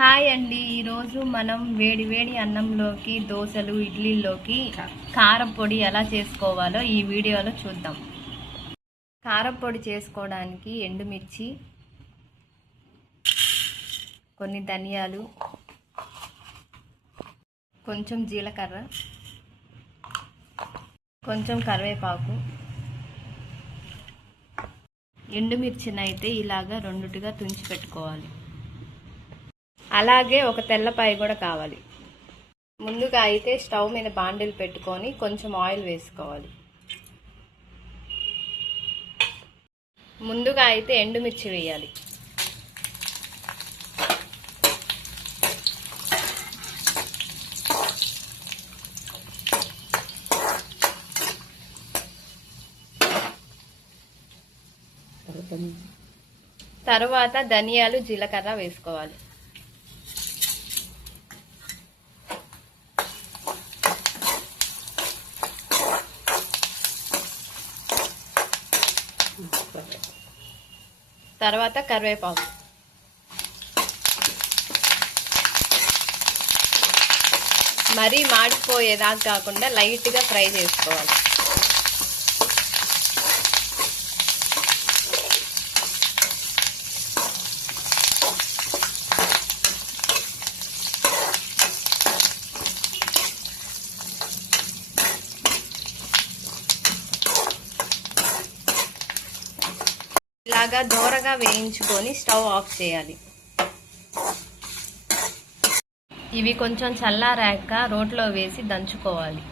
Hi అండి, ఈరోజు మనం వేడి వేడి అన్నంలోకి, దోశలు, ఇడ్లీలోకి కారం పొడి ఎలా చేసుకోవాలో ఈ వీడియోలో చూద్దాం. కారం పొడి చేసుకోవడానికి ఎండుమిర్చి, కొన్ని ధనియాలు, కొంచెం జీలకర్ర, కొంచెం కరివేపాకు, ఎండుమిర్చినైతే ఇలాగా రెండుగా తుంచి పెట్టుకోవాలి. అలాగే ఒక తెల్లపాయ కూడా కావాలి. ముందుగా అయితే స్టవ్ మీద బాండిల్ పెట్టుకొని కొంచెం ఆయిల్ వేసుకోవాలి. ముందుగా అయితే ఎండుమిర్చి వేయాలి. తర్వాత ధనియాలు, జీలకర్ర వేసుకోవాలి. తర్వాత కరివేపాకు, మరీ మాడిపోయేదాకా కాకుండా లైట్గా ఫ్రై చేసుకోవాలి. ఇలాగా దోరగా వేయించుకొని స్టవ్ ఆఫ్ చేయాలి. ఇవి కొంచెం చల్లారాక రోట్లో వేసి దంచుకోవాలి.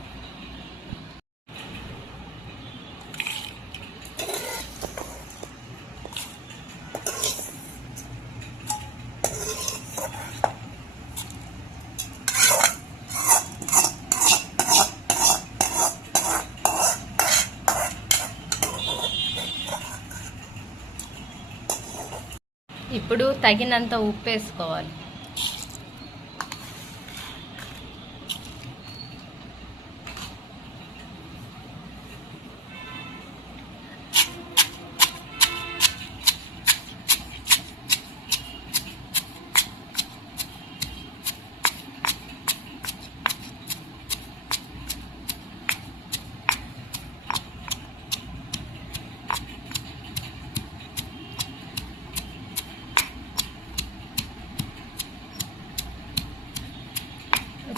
ఇప్పుడు తగినంత ఉప్పు వేసుకోవాలి.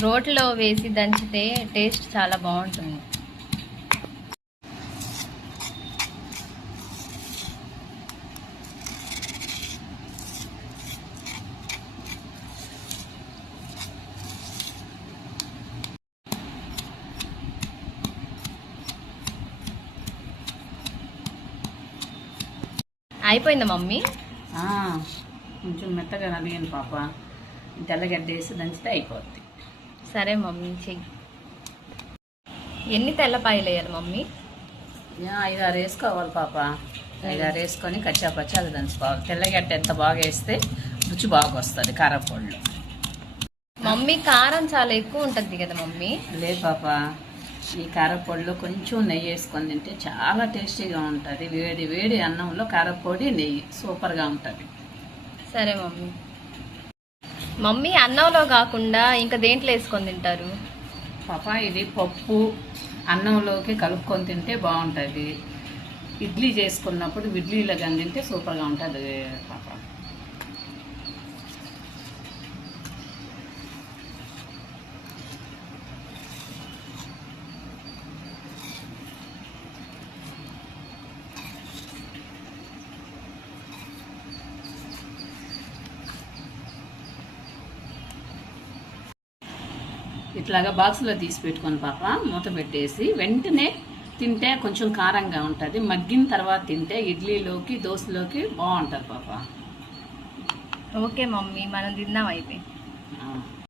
రోట్లో వేసి దంచితే టేస్ట్ చాలా బాగుంటుంది. అయిపోయిందా మమ్మీ? కొంచెం మెత్తగా నలిగాను పాప. తెల్లగడ్డ వేసి దంచితే అయిపోద్ది. సరే మమ్మీ, చెయ్యి. ఎన్ని తెల్లపాయలు వేయాలి మమ్మీ? 5-6 వేసుకోవాలి పాప. 5-6 వేసుకొని కచ్చాపచ్చి అది దంచుకోవాలి. తెల్లగడ్డ ఎంత బాగా వేస్తే రుచి బాగా వస్తుంది కారపొడిలో. మమ్మీ కారం చాలా ఎక్కువ ఉంటుంది కదా మమ్మీ? లేదు పాప, ఈ కారపొడిలో కొంచెం నెయ్యి వేసుకొని తింటే చాలా టేస్టీగా ఉంటుంది. వేడి వేడి అన్నంలో కారపొడి, నెయ్యి సూపర్గా ఉంటుంది. సరే మమ్మీ. మమ్మీ అన్నంలో కాకుండా ఇంకా దేంట్లో వేసుకొని తింటారు పాప? ఇది పప్పు అన్నంలోకి కలుపుకొని తింటే బాగుంటుంది. ఇడ్లీ చేసుకున్నప్పుడు ఇడ్లీలో కానీ తింటే సూపర్గా ఉంటుంది పాప. ఇట్లాగా బాక్స్లో తీసి పెట్టుకొని పాప మూత పెట్టేసి వెంటనే తింటే కొంచెం కారంగా ఉంటుంది. మగ్గిన తర్వాత తింటే ఇడ్లీలోకి, దోశలోకి బాగుంటుంది పాప. ఓకే మమ్మీ, మనం తిందాం అయితే.